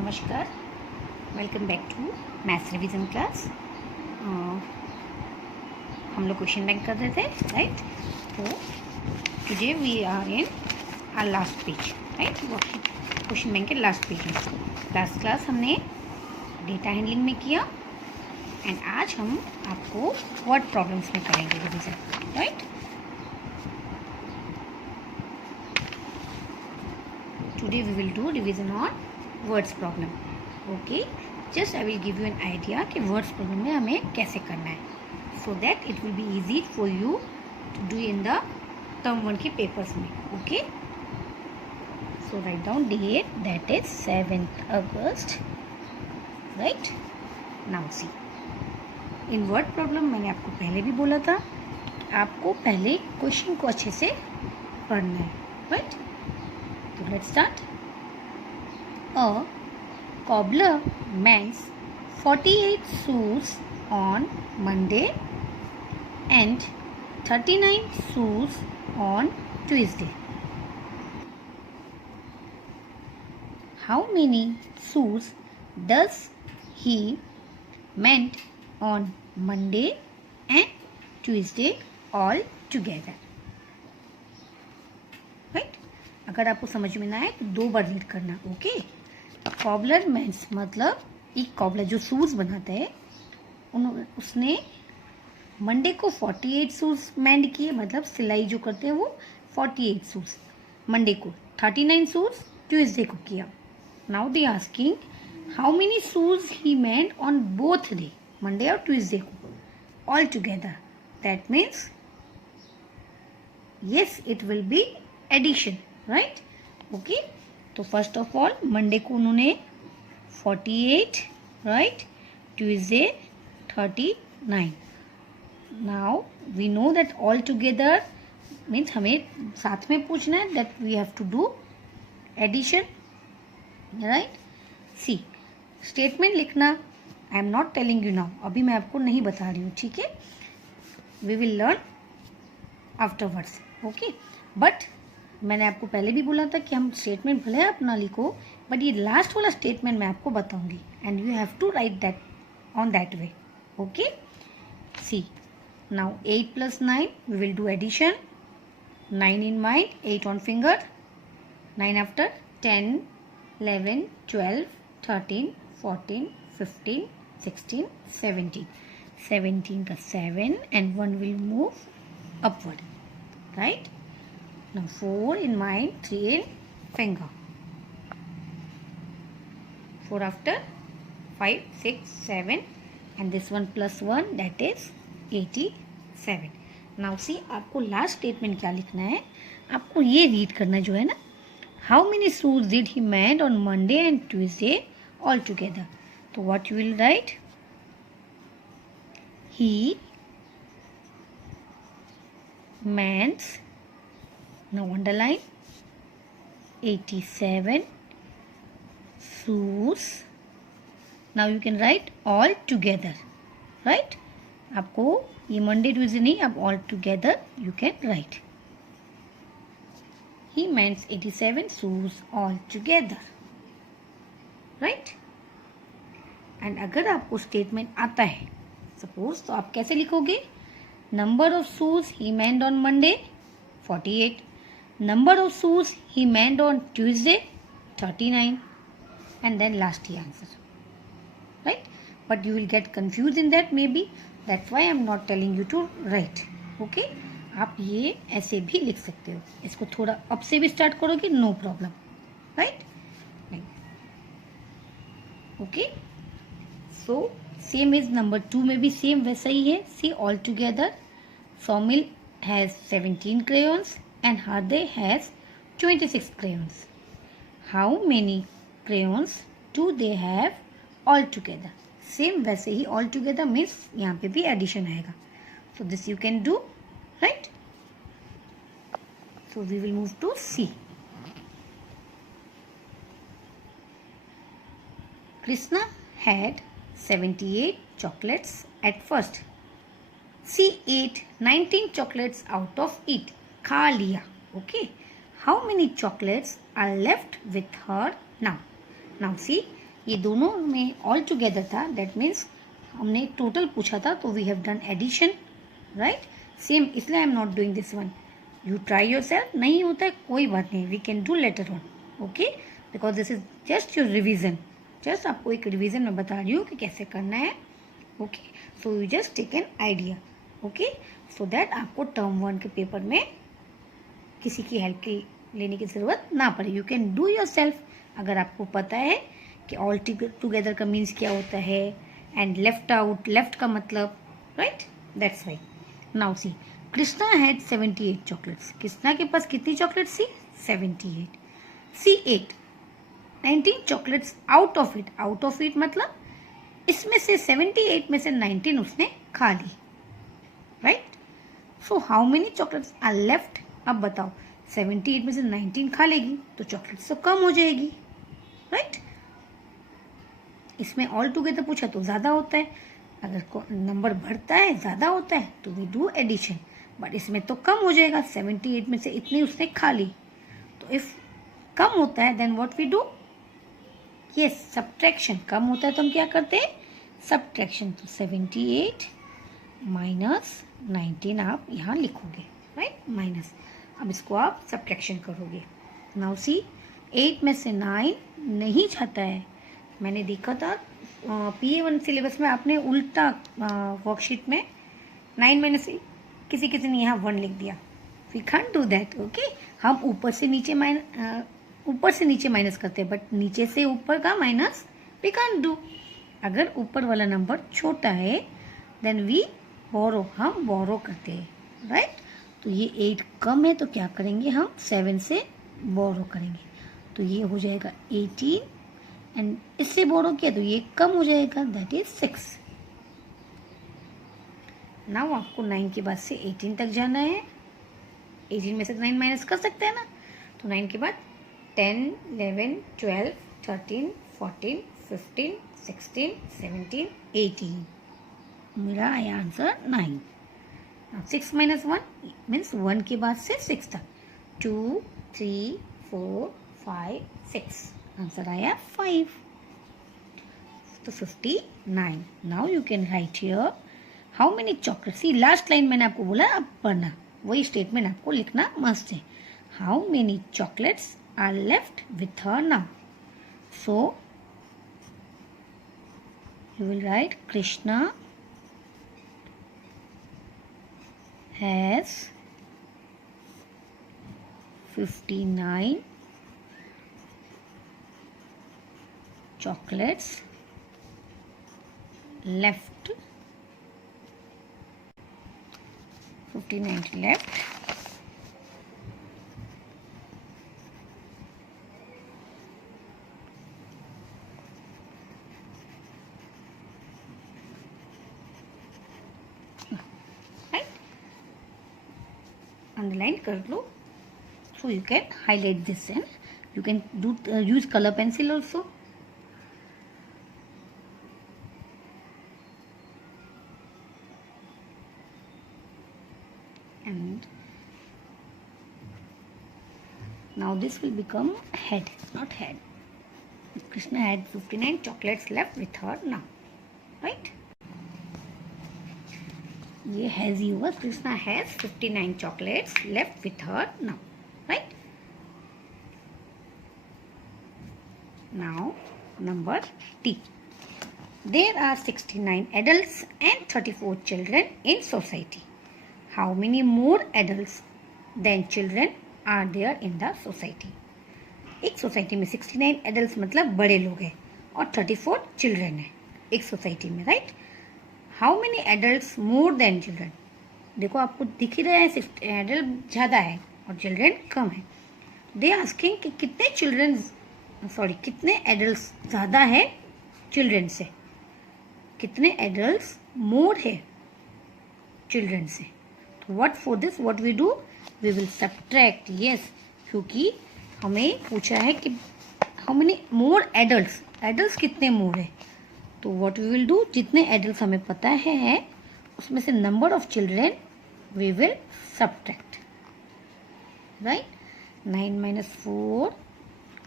नमस्कार, welcome back to maths revision class. हम लोग क्वेश्चन बैंक कर रहे थे, राइट। तो today we are in our last page, right. Question bank के लास्ट पेज में लास्ट क्लास हमने डेटा हैंडलिंग में किया एंड आज हम आपको वर्ड प्रॉब्लम्स में करेंगे revision, right. Today we will do revision on words problem. Okay, just I will give you an idea कि वर्ड्स प्रॉब्लम में हमें कैसे करना है, so that it will be easy for you to do in the term 1 के papers में। Okay, so write down date, that is 7th August, right. Now see, in word problem मैंने आपको पहले भी बोला था, आपको पहले क्वेश्चन को अच्छे से पढ़ना है, राइट। तो let's start. A cobbler mends 48 shoes on Monday and 39 shoes on Tuesday. How many shoes does he mend on Monday and Tuesday all together? Right? अगर आपको समझ में ना आए तो 2 बार रीड करना, ओके। कॉबलर मेंस मतलब एक कॉबलर जो शूज़ बनाता है, उसने मंडे को 48 शूज़ मेंड किए, मतलब सिलाई जो करते हैं वो 48 शूज़ मंडे को, 39 शूज़ ट्यूसडे को किया। Now they asking how many shoes he mend on both day, Monday और ट्यूसडे को all together. That means yes, it will be addition, right. Okay, तो फर्स्ट ऑफ ऑल मंडे को उन्होंने 48, right, Tuesday 39। Now we know that all together means हमें साथ में पूछना है, that we have to do addition, right. See, statement लिखना I am not telling you now, अभी मैं आपको नहीं बता रही हूँ, ठीक है। We will learn afterwards, okay. But मैंने आपको पहले भी बोला था कि हम स्टेटमेंट भले अपना लिखो, बट ये लास्ट वाला स्टेटमेंट मैं आपको बताऊंगी and you have to write that on that way, okay. See, now 8 + 9 we will do addition. 9 in mind, 8 on finger, 9 after, 10, 11, 12, 13, 14, 15, 16, 17। 17 का 7 and 1 will move upward, right? Now 4 in mind, 3 in finger. 4 after, 5, 6, 7 and this one plus 1, that is 87. Now see, आपको last statement क्या लिखना है, आपको ये read करना जो है ना, how many shoes did he mend on Monday and Tuesday all together. तो what you will write, he mends, now underline 87 shoes. Now you can write all together, right? आपको ये मंडे ट्यूसडे नहीं, अब all together you can write. He mends 87 shoes all together, right? And अगर आपको statement आता है suppose, तो आप कैसे लिखोगे, number of shoes he mend on Monday 48, number of shoes he mend on Tuesday 39, and then last he answer, right? But you will get confused in that maybe, that's why I am not telling you to write, okay? आप ये ऐसे भी लिख सकते हो, इसको थोड़ा up से भी स्टार्ट करोगे, no problem, right. Okay, so same is number 2 में भी सेम वैसा ही है। See, all together Saumil has 17 crayons and Harday has 26 crayons. How many crayons do they have all together? Same वैसे ही all together means यहाँ पे भी addition आएगा. So this you can do, right? So we will move to C. Krishna had 78 chocolates at first. She ate 19 chocolates out of it. खा लिया, okay. How many chocolates are left with her now? Now see, ये दोनों में all together था, that means हमने total पूछा था, तो we have done addition, right. Same, इसलिए I am not doing this one, you try yourself. नहीं होता है कोई बात नहीं, we can do later on, okay, because this is just your revision, just आपको एक रिविजन में बता रही हूँ कि कैसे करना है, okay. So you just take an idea, okay, so that आपको टर्म 1 के पेपर में किसी की हेल्प लेने की ज़रूरत ना पड़े, you can do your self. अगर आपको पता है कि ऑल टुगेदर का मीन्स क्या होता है एंड लेफ्ट आउट, लेफ्ट का मतलब, right, that's why. Now see, Krishna had 78 chocolates. Krishna के पास कितनी चॉकलेट्स थी? 78। See 8 19 chocolates out of it. Out of it मतलब इसमें से 78 में से 19 उसने खा ली, right. So how many chocolates are left? अब बताओ, 78 में से 19 खा लेगी तो चॉकलेट्स तो कम हो जाएगी, राइट। इसमें ऑल टुगेदर पूछा तो ज़्यादा होता है, अगर नंबर बढ़ता है ज़्यादा होता है तो वी डू एडिशन, बट इसमें तो कम हो जाएगा, 78 में से इतनी उसने खा ली, तो इफ कम होता है then what we do? Yes, subtraction. कम होता है तो हम क्या करते हैं? सब्ट्रैक्शन। तो 78 माइनस 19 आप यहाँ लिखोगे, राइट, माइनस। अब इसको आप सब्ट्रैक्शन करोगे। नाउ सी, 8 में से 9 नहीं जाता है। मैंने देखा था PA1 सिलेबस में आपने उल्टा वर्कशीट में 9 में से किसी ने यहाँ 1 लिख दिया। We can't do that, okay. हम ऊपर से नीचे माइनस करते हैं, बट नीचे से ऊपर का माइनस वी कांट डू। अगर ऊपर वाला नंबर छोटा है देन वी बोरो, हम बोरो करते हैं, राइट। तो ये 8 कम है तो क्या करेंगे हम? 7 से बोरो करेंगे, तो ये हो जाएगा 18 एंड इससे बोरो किया तो ये कम हो जाएगा, दैट इज 6। नाउ आपको 9 के बाद से 18 तक जाना है। 18 में से 9 माइनस कर सकते हैं ना, तो 9 के बाद 10, 11, 12, 13, 14, 15, 16, 17, 18। मेरा आया आंसर 9। 6 माइनस 1 मीन्स 1 के बाद से 6 तक, 2, 3, 4, 5, 6, आंसर आया 5, तो 59। Now you can write here how many chocolates. See last line मैंने आपको बोला अब पढ़ना, वही स्टेटमेंट आपको लिखना मस्ट है। How many chocolates are left with her now, so you will write Krishna has 59 chocolates left. 59 left. Underline कर लो, so you can highlight this and you can do use color pencil also. And now this will become head, not head. Krishna had 59 chocolates left with her now, right? ये has ही हुआ, Krishna has 59 chocolates left with her now, right. Now number T, there are 69 adults and 34 children in society. How many more adults than children are there in the society. एक society में 69 adults मतलब बड़े लोग हैं और 34 children है एक society में, right. How many adults more than children, देखो आपको दिख ही रहा है एडल्ट ज़्यादा है और चिल्ड्रन कम है। दे आस्किंग कि कितने एडल्ट्स ज़्यादा है चिल्ड्रन से, कितने एडल्ट्स मोर है चिल्ड्रन से। तो what for this what we do, we will subtract, yes, क्योंकि हमें पूछा है कि how many more adults, adults कितने मोर है, तो व्हाट वी विल डू, जितने एडल्ट्स हमें पता है उसमें से number of children we will subtract, right. 9 - 4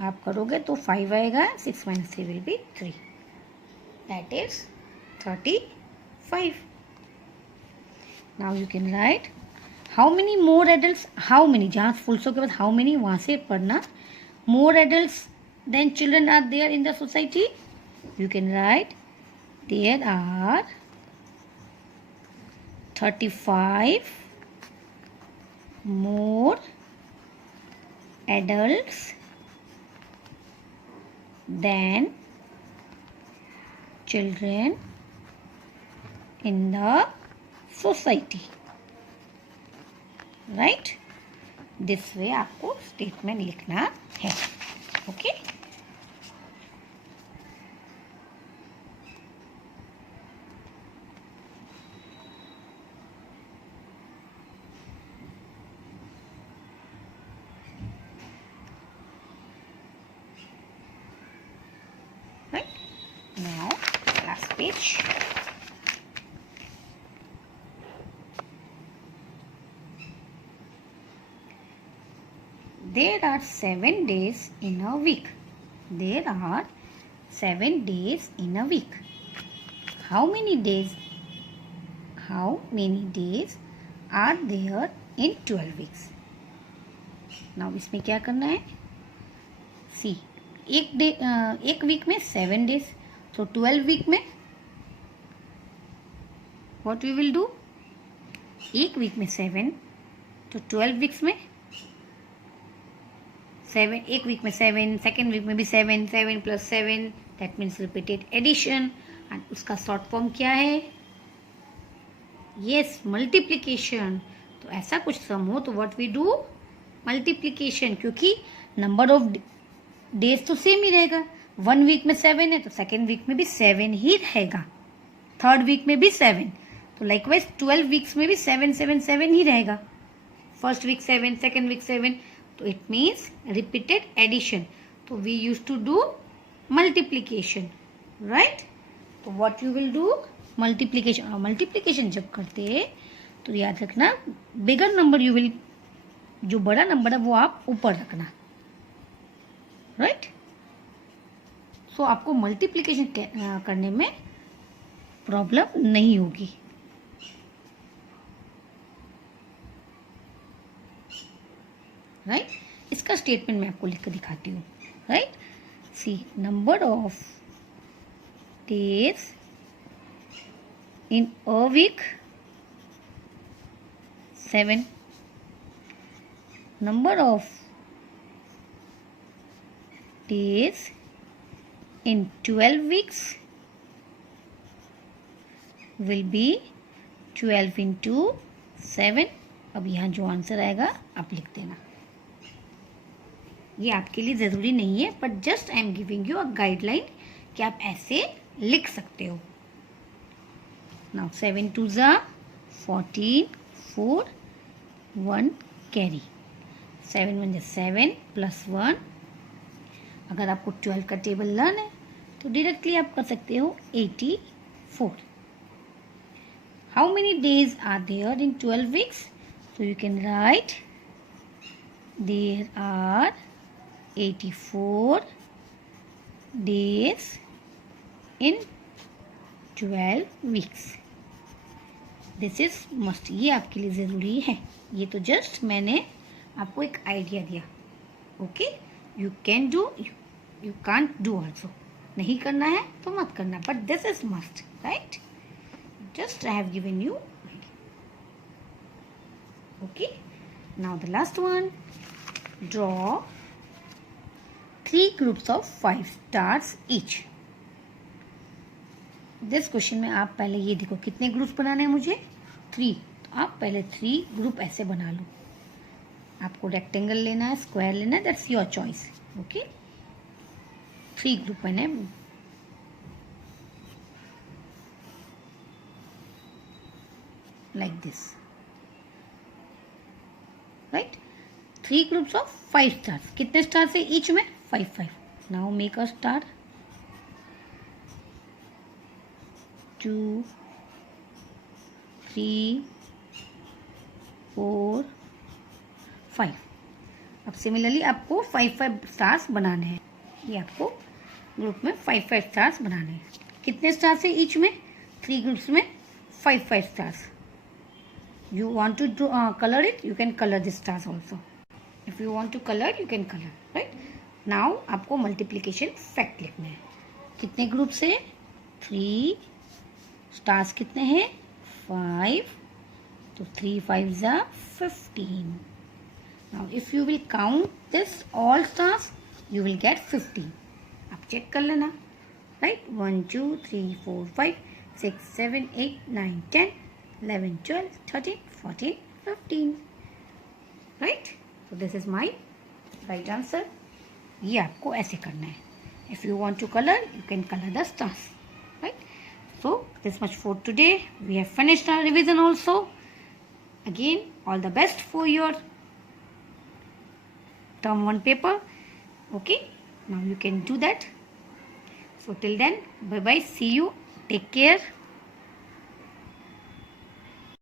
आप करोगे तो 5 आएगा, 6 minus 3 will be 3, that is 35. Now you can write how many more adults, how many, जहाँ फुल स्टॉप के बाद how many वहाँ से पढ़ना, more adults than children are there in the society. You can write there are 35 more adults than children in the society. Right? This way आपको statement लिखना है. Okay? Right? Now, last page. There are 7 days in a week. There are 7 days in a week. How many days are there in 12 weeks? Now इसमें क्या करना है? See, एक week में 7 days, तो 12 वीक में what we will do? एक week में 7, तो 12 वीक्स में 7, एक वीक में 7, सेकेंड वीक में भी 7, 7 plus 7, that means repeated addition. and उसका शॉर्ट फॉर्म क्या है? yes, multiplication. तो ऐसा कुछ सम हो तो what we do? मल्टीप्लीकेशन, क्योंकि नंबर ऑफ डेज तो सेम ही रहेगा. 1 वीक में 7 है तो सेकेंड वीक में भी 7 ही रहेगा, थर्ड वीक में भी 7, तो लाइकवाइज 12 वीक्स में भी 7 7 7 ही रहेगा. फर्स्ट वीक 7, सेकेंड वीक 7, तो इट मीन्स रिपीटेड एडिशन. तो we use to do multiplication, right? तो what you will do? Multiplication. और मल्टीप्लीकेशन जब करते तो याद रखना बिगर नंबर यू विल, जो बड़ा नंबर है वो आप ऊपर रखना, राइट? सो आपको मल्टीप्लीकेशन करने में प्रॉब्लम नहीं होगी. राइट? इसका स्टेटमेंट मैं आपको लिख कर दिखाती हूँ. Right? See, number of days in a week 7, number of days in 12 weeks will be 12 into 7. अब यहाँ जो आंसर आएगा आप लिख देना. ये आपके लिए ज़रूरी नहीं है, but just I am giving you a guideline कि आप ऐसे लिख सकते हो. नाउ 7 2 ज़ा 14, 4 1 कैरी, 7 1 7 प्लस 1. अगर आपको 12 का टेबल लर्न है तो डायरेक्टली आप कर सकते हो 84. How many days are there in 12 weeks? So you can write there are 84 days in 12 weeks. This is must. ये आपके लिए ज़रूरी है. ये तो जस्ट मैंने आपको एक आइडिया दिया. Okay, you can do, you can't do also. नहीं करना है तो मत करना, but this is must, right? Just I have given you. Okay, now the last one. Draw 3 groups of 5 stars each. This question में आप पहले ये देखो कितने ग्रुप्स बनाने हैं मुझे? 3. तो आप पहले 3 ग्रुप ऐसे बना लो. आपको रेक्टेंगल लेना है, स्क्वायर लेना है, that's your choice. Okay, 3 group बने like this, right? 3 groups of 5 stars. कितने स्टार्स है ईच में? 5 5. Now make a star. 2 3 4 5. अब सिमिलरली आपको 5-5 स्टार्स बनाने हैं। ये आपको ग्रुप में 5-5 स्टार्स बनाने हैं। कितने स्टार्स है ईच में? 3 ग्रुप्स में 5-5 stars. You want to do, color it, you can color the stars also. If you want to color, you can color, right? Now आपको multiplication fact लिखना है। कितने ग्रुप्स है? 3 स्टार्स कितने हैं? 5, तो 3 5s are 15. Now if you will count this all stars, you will get 15. आप check कर लेना, right? 1 2 3 4 5 6 7 8 9 10 11 12 13 14 15, right? So this is my right answer. ये आपको ऐसे करना है. If you want to color, you can color the stars, right? So this much for today. We have finished our revision also. Again, all the best for your term 1 paper. Okay, now you can do that. So till then, bye bye, see you, take care.